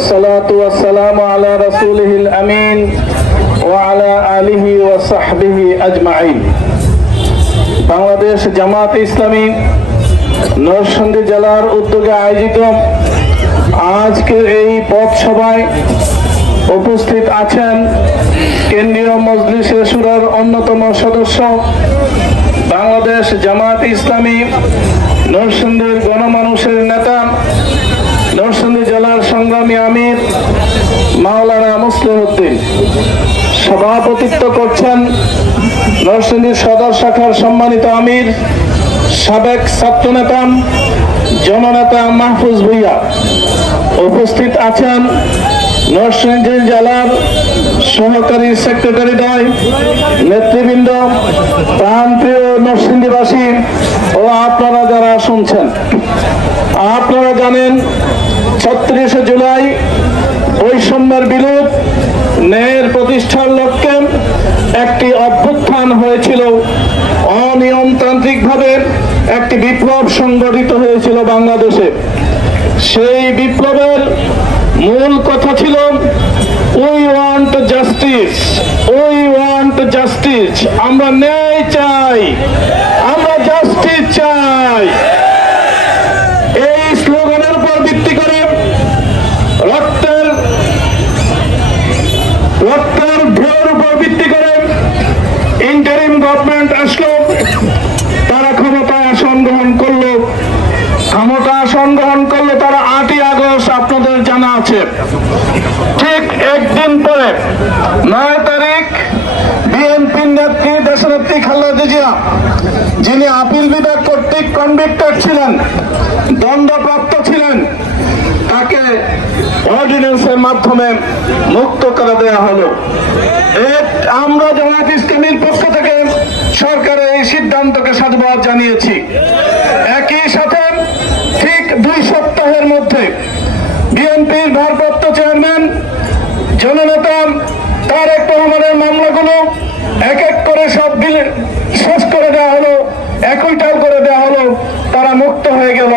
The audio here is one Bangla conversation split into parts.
والصلاة والسلام على رسوله الأمين وعلى آله وصحبه أجمعين। বাংলাদেশ জামাত ইসলামী নরসিংদী জেলার উদ্যোগে আয়োজিত আজকের এই পথসভায় উপস্থিত আছেন কেন্দ্রীয় মজলিসে শুরার অন্যতম সদস্য, বাংলাদেশ জামাত ইসলামী নরসিংদীর গণমানুষের নেতা, নরসিংদী জেলার সংগ্রামী আমির মাওলানা মুসলিম উদ্দিন। সভাপতিত্ব করছেন নরসিংদী সদর শাখার সম্মানিত আমির, সাবেক ছাত্রনেতা, জননেতা মাহফুজ ভুইয়া। উপস্থিত আছেন নরসিংদী জেলার সহকারী সেক্রেটারিদ্বয়, নেতৃবৃন্দ, প্রাণপ্রিয় নরসিংদীবাসী ও আপনারা যারা শুনছেন। আপনারা জানেন ৩৬ জুলাই বৈষম্যের বিরোধ ন্যায়ের প্রতিষ্ঠার লক্ষ্যে একটি অভ্যুত্থান হয়েছিল। অনিয়মতান্ত্রিকভাবে একটি বিপ্লব সংগঠিত হয়েছিল বাংলাদেশে। সেই বিপ্লবের মূল কথা ছিল we want justice, we want justice. আমরা ন্যায় চাই, আমরা জাস্টিস চাই। এই স্লোগানের উপর ভিত্তি করে রক্তের ঢেউর উপর ভিত্তি করে ইন্টারিম গভর্নমেন্ট আসলো। তারা ক্ষমতায় আসন গ্রহণ করলো। তারা ৮ই আগস্ট, আপনাদের জানা আছে। ঠিক একদিন পরে ৯ তারিখ বিএনপির নেত্রী, দেশনেত্রী খালেদা জিয়া, যিনি আপিল বিভাগ কর্তৃক কনভিক্টেড ছিলেন, দণ্ডপ্রাপ্ত ছিলেন, তাকে অর্ডিন্যান্সের মাধ্যমে মুক্ত করে দেওয়া হলো। আমরা জামাত ইসলামীর পক্ষ থেকে সরকারের এই সিদ্ধান্তকে সাধুবাদ জানিয়েছি। একই সাথে ঠিক ২ সপ্তাহের মধ্যে বিএনপির ভারপ্রাপ্ত চেয়ারম্যান, জননেতা তারেক রহমানের মামলাগুলো এক এক করে সব শেষ করে দেওয়া হলো, একইটাল করে দেওয়া হলো। তারা মুক্ত হয়ে গেল।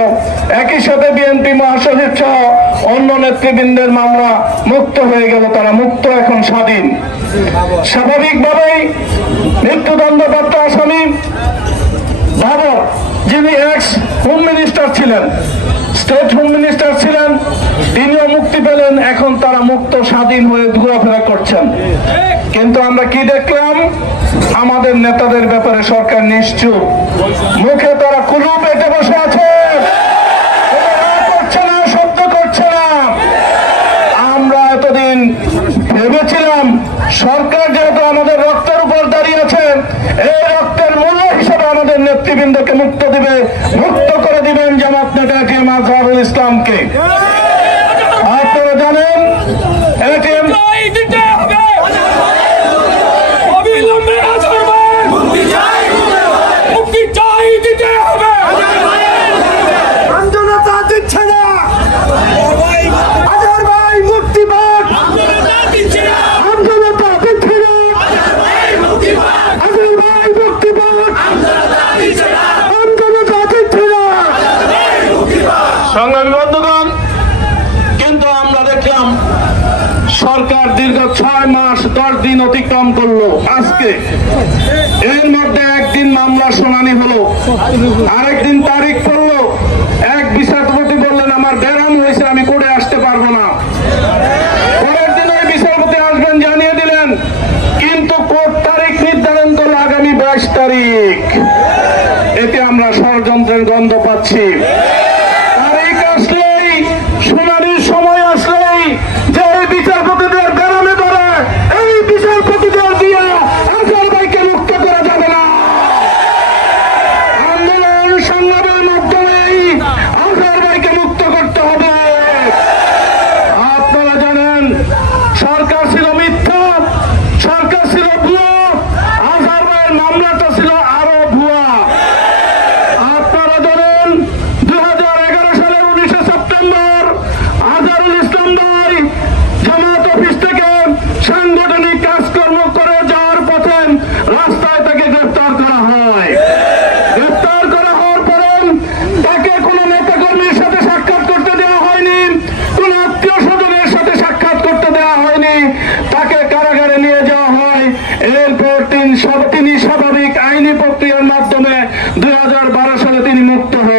একই সাথে বিএনপি মহাসচিব সহ অন্য নেতৃবৃন্দের মামলা মুক্ত হয়ে গেল। তারা মুক্ত, এখন স্বাধীন। স্বাভাবিকভাবেই মৃত্যুদণ্ডপ্রাপ্ত আসামি বাবর, যিনি এক্স হোম মিনিস্টার ছিলেন, স্টেট হোম মিনিস্টার ছিলেন, তিনিও মুক্তি পেলেন। এখন তারা মুক্ত, স্বাধীন হয়ে ঘোরাফেরা করছেন। কিন্তু আমরা কি দেখলাম? আমাদের নেতাদের ব্যাপারে সরকার নিশ্চুপ। মুখে তারা কুলু পেটে বসে আছে, করছে না, শব্দ করছে না। আমরা এতদিন ভেবেছিলাম সরকার যেহেতু আমাদের রক্তের উপর দাঁড়িয়ে আছে, এই রক্তের মূল্য হিসেবে আমাদের নেতৃবৃন্দকে মুক্ত দিবে, মুক্ত করে দিবেন জামাত নেতা এটিএম আজহারুল ইসলামকে। আপনারা জানেন এটিএম সংগ্রামী বন্ধুগণ, কিন্তু আমরা দেখলাম সরকার দীর্ঘ ৬ মাস ১০ দিন অতিক্রম করলো। আজকে এর মধ্যে একদিন মামলা শুনানি হলো, আরেকদিন তারিখ পড়লো। এক বিচারপতি বললেন আমার ব্যারাম হয়েছে, আমি কোর্টে আসতে পারবো না। পরের দিন ওই বিচারপতি আসবেন জানিয়ে দিলেন, কিন্তু কোর্ট তারিখ নির্ধারণ করলো আগামী ২২ তারিখ। এতে আমরা ষড়যন্ত্রের গন্ধ পাচ্ছি। শুনানির সময় আসলেই যে বিচারপতিদের গ্রামে ধরে এই বিচারপতিদের দিয়ে আজহার ভাইকে মুক্ত করা যাবে না। আন্দোলন সংগ্রামের মাধ্যমেই আজহার ভাইকে মুক্ত করতে হবে। আপনারা জানেন সরকার ছিল মিথ্যা, সরকার ছিল ভুয়া, আজহার ভাইয়ের মামলাটা ছিল আরো ভুয়া। আপনারা জানেন ২০০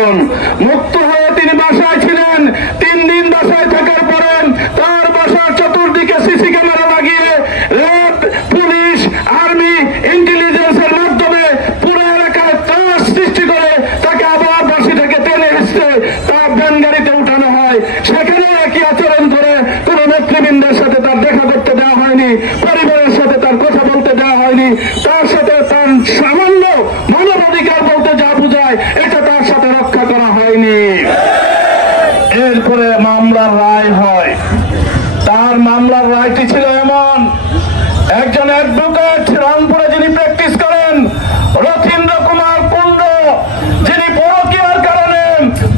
আগুন। মুক্ত হয়ে তিনি বাসায় ছিলেন। 3 দিন বাসায় থাকার পরে তার বাসার চতুর্দিকে সিসি ক্যামেরা লাগিয়ে র্যাব, পুলিশ, আর্মি, ইন্টেলিজেন্সের মাধ্যমে পুরো এলাকায় ত্রাস সৃষ্টি করে তাকে আবার বাসি থেকে টেনে এসছে তার ভ্যান গাড়িতে উঠানো হয়। সেখানে একই আচরণ করে কোন নেতৃবৃন্দের সাথে তার দেখা করতে দেওয়া হয়নি, পরিবারের সাথে তার কথা বলতে দেওয়া হয়নি, তার সাথে তার সামান্য মানবাধিকার বলতে যা বোঝায় এটা তার সাথে রক্ষা করা হয়নি। এরপরে মামলার রায় হয়। তার মামলার রায়টি ছিল এমন, একজন অ্যাডভোকেট রামপুরে যিনি প্র্যাকটিস করেন, রথীন্দ্র কুমার কুণ্ড, যিনি পরকীয়ার কারণে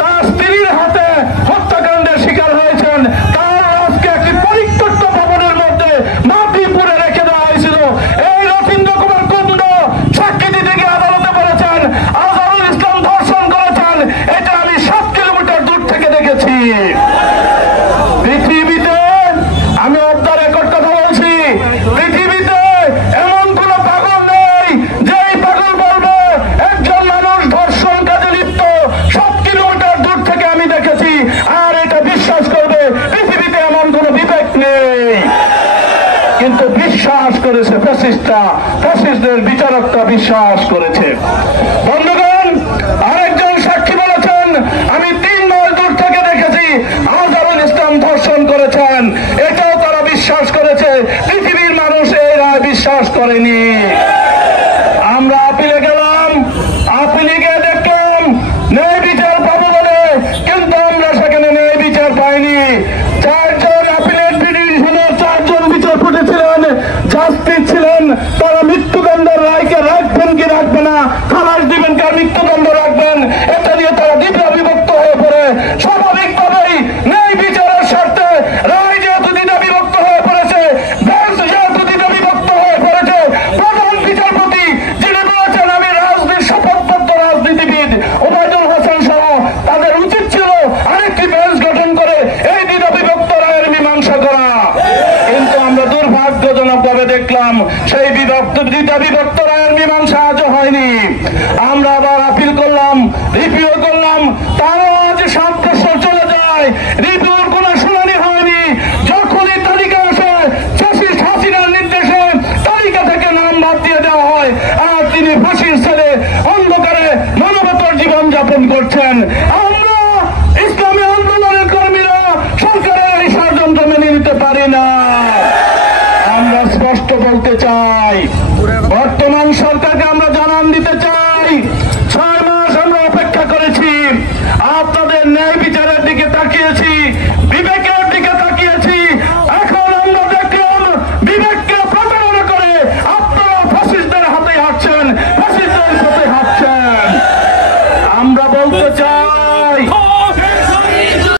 তার স্ত্রীর হাতে হত্যাকাণ্ডের শিকার হয়েছেন, তার আজকে একটি পরিত্যক্ত ভবনের মধ্যে মাটি পুড়ে রেখে দেওয়া হয়েছিল। এই রথীন্দ্র কুমার কুণ্ড সাক্ষী দিতে গিয়ে আদালতে বলেছেন আজহারুল ইসলাম ধর্ষণ করেছেন। এটা আমি 7 কিলোমিটার দূর থেকে দেখেছি। পৃথিবীতে, আমি অফ দ্য রেকর্ড কথা বলছি, পৃথিবীতে এমন কোন পাগল নেই যেই পাগল বলবে একজন মানুষ ধর্ষণ কাজে লিপ্ত 7 কিলোমিটার দূর থেকে আমি দেখেছি, আর এটা বিশ্বাস করবে। পৃথিবীতে এমন কোন বিবেক নেই, কিন্তু বিশ্বাস করেছে ফ্যাসিস্টরা, ফ্যাসিস্টদের বিচারকরা বিশ্বাস করেছে। বন্ধুগণ, আরেকজন সাক্ষী বলেছেন আমি 3 মাইল দূর থেকে দেখেছি আজহারুল ইসলাম ধর্ষণ করেছেন। এটাও তারা বিশ্বাস করেছে। পৃথিবীর মানুষ এই রায় বিশ্বাস করেনি। আমরা আপিলে গেলাম, আপিলে গিয়ে দেখলাম ন্যায় বিচার পাবো বলে, কিন্তু আমরা সেখানে ন্যায় বিচার পাইনি। 4 জন আপিলেট ডিভিশনের 4 জন বিচারপতি ছিলেন, জাস্টিস ছিলেন। তারা মৃত্যুদণ্ডের রায়কে রাখবেন কি রাখবে না, খালাস দিবেন কি মৃত্যুদণ্ড রাখবেন, এটা নিয়ে তারা দ্বিধা বিভক্ত হয়ে পড়ে। স্বাভাবিকভাবেই ন্যায় বিচারের স্বার্থে রায় যেহেতু দ্বিধা বিভক্ত হয়ে পড়েছে, বেঞ্চ যেহেতু দ্বিধা বিভক্ত হয়ে পড়েছে, প্রধান বিচারপতি যিনি বলেছেন আমি শপথবদ্ধ রাজনীতিবিদ ওবায়দুল হাসান সহ, তাদের উচিত ছিল আরেকটি বেঞ্চ গঠন করে এই দ্বিধা বিভক্ত রায়ের মীমাংসা করা। কিন্তু আমরা দুর্ভাগ্যজনকভাবে দেখলাম সেই দ্বিধা বিভক্ত রায়ের মীমাংসা আজও হয়নি। আমরা আবার আপিল করলাম, রিভিউ করলাম, তারও আজ 7 বছর চলে যায়, রিভিউর কোন শুনানি হয়নি। যখনই তালিকা আসে ফ্যাসিস্ট হাসিনার নির্দেশে তালিকা থেকে নাম বাদ দিয়ে দেওয়া হয়, আর তিনি ফাঁসির ছেলে অন্ধকারে মানবতার জীবন যাপন করছেন। আমরা ইসলামী আন্দোলনের কর্মীরা সরকারের এই ষড়যন্ত্র মেনে নিতে পারি না। আমরা স্পষ্ট বলতে চাই, বর্তমান সরকারকে আমরা জানান দিতে চাই 6 মাস আমরা অপেক্ষা করেছি, আপনাদের ন্যায় বিচারের দিকে তাকিয়েছি, বিবেকের